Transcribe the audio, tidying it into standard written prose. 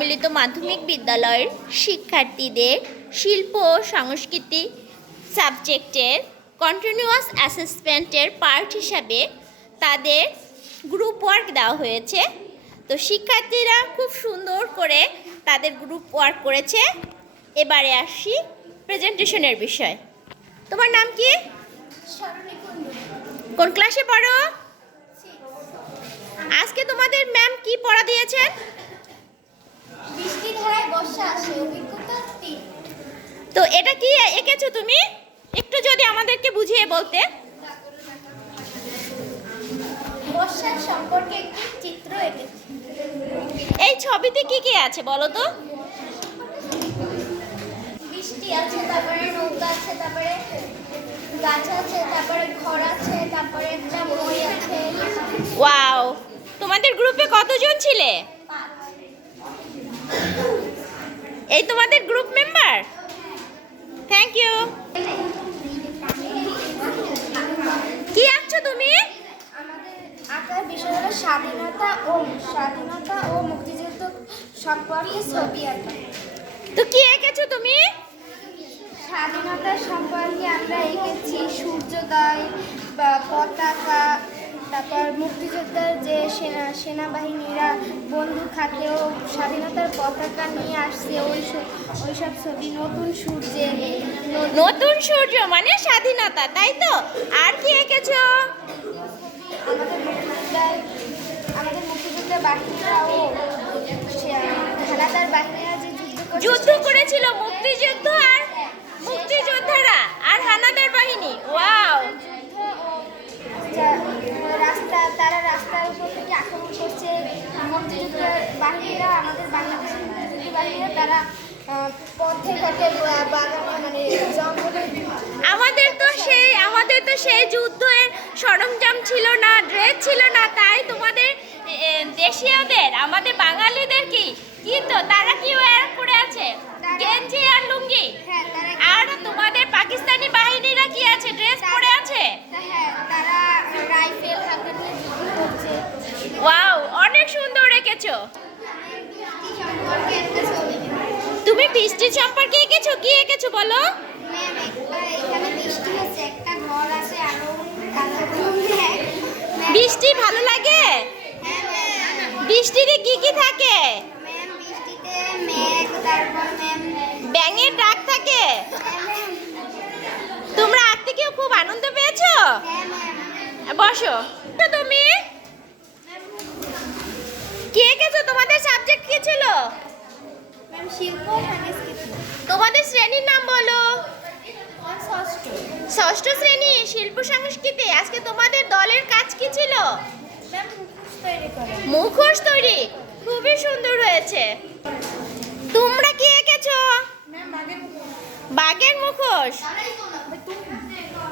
সম্মিলিত মাধ্যমিক বিদ্যালয়ের শিক্ষার্থীদের শিল্প ও সংস্কৃতি সাবজেক্টের কন্টিনিউয়াস অ্যাসেসমেন্টের পার্ট হিসাবে তাদের গ্রুপ ওয়ার্ক দেওয়া হয়েছে। তো শিক্ষার্থীরা খুব সুন্দর করে তাদের গ্রুপ ওয়ার্ক করেছে। এবারে আসি প্রেজেন্টেশনের বিষয়। তোমার নাম কি? কোন ক্লাসে পড়ো? আজকে তোমাদের ম্যাম কি পড়া দিয়েছেন? বৃষ্টি ধারায় বর্ষা আসে, অভিজ্ঞতা 3। তো এটা কি এঁকেছো তুমি? একটু যদি আমাদেরকে বুঝিয়ে বলতে। বর্ষার সম্পর্কে একটি চিত্র এঁকেছি। এই ছবিতে কি কি আছে বলো তো? বৃষ্টি আছে, তারপরে নৌকা আছে, তারপরে গাছ আছে, তারপরে ঘর আছে, তারপরে একটা বই আছে। ওয়াও, তোমাদের গ্রুপে কতজন ছিলে? 5। এই তোমাদের গ্রুপ মেম্বার? Thank you. কি আঁকছো তুমি? আমাদের আঁকার বিষয় হলো স্বাধীনতা ও মুক্তিযুদ্ধ সম্পর্কে ছবি আঁকা। তো কি এঁকেছো তুমি? স্বাধীনতা সম্পর্কে আমরা এঁকেছি সূর্যোদয় বা পতাকা, তারপর মুক্তিযোদ্ধার যে সেনাবাহিনীরা বন্দুক হাতেও স্বাধীনতার পতাকা নিয়ে আসছে, ওইসব ছবি। নতুন সূর্যে নতুন সূর্য মানে স্বাধীনতা, তাই তো? আর কি এঁকেছো? আমাদের মুক্তিযোদ্ধার বাহিনীরা ও হানাদার বাহিনীরা যে যুদ্ধ করেছিল, মুক্তিযুদ্ধ আর মুক্তিযোদ্ধারা আর হানাদার বাহিনী। ওয়াও, তারা রাস্তার উপর থেকে আক্রমণ করছে। মুক্তিযুদ্ধের বাহিনীরা, আমাদের বাংলাদেশের মুক্তিযুদ্ধ বাহিনীরা, তারা পথে ঘাটে বাগানে মানে জঙ্গলে। আমাদের তো সেই যুদ্ধের সরঞ্জাম ছিল না, ড্রেস ছিল না, তাই তোমাদের দেশীয়দের, আমাদের বাঙালিদের কি তো তারা কি ওয়্যার করে আছে? গেঞ্জি আর লুঙ্গি। আর তোমাদের পাকিস্তানি বাহিনীরা কি আছে? ড্রেস পরে আছে। হ্যাঁ, তারা রাইফেল হাতে নিয়ে যুদ্ধ করছে। ওয়াও, অনেক সুন্দর এঁকেছো। তুমি বৃষ্টি সম্পর্কে এঁকেছো? কি এঁকেছো বলো? ম্যাম, এখানে বৃষ্টি হচ্ছে, একটা ঘর আছে, আরো বৃষ্টি ভালো লাগে? বৃষ্টিতে কি কি থাকে? ম্যাম, বৃষ্টিতে মেঘ, তারপর ম্যাম ব্যাঙের ডাক থাকে। তোমরা আঁকতে কি খুব আনন্দ পেয়েছো? বসো। তো তুমি কি এঁকেছো? তোমাদের সাবজেক্ট কি ছিল? ম্যাম শিল্প সংস্কৃতি। তোমাদের শ্রেণীর নাম বলো। ষষ্ঠ। ষষ্ঠ শ্রেণী, শিল্প সংস্কৃতি। আজকে তোমাদের দলের কাজ কি ছিল? ম্যাম মুখোশ তৈরি করে। মুখোশ তৈরি, খুবই সুন্দর হয়েছে। তোমরা কি এঁকেছো? ম্যাম বাঘের মুখোশ। বাঘের মুখোশ।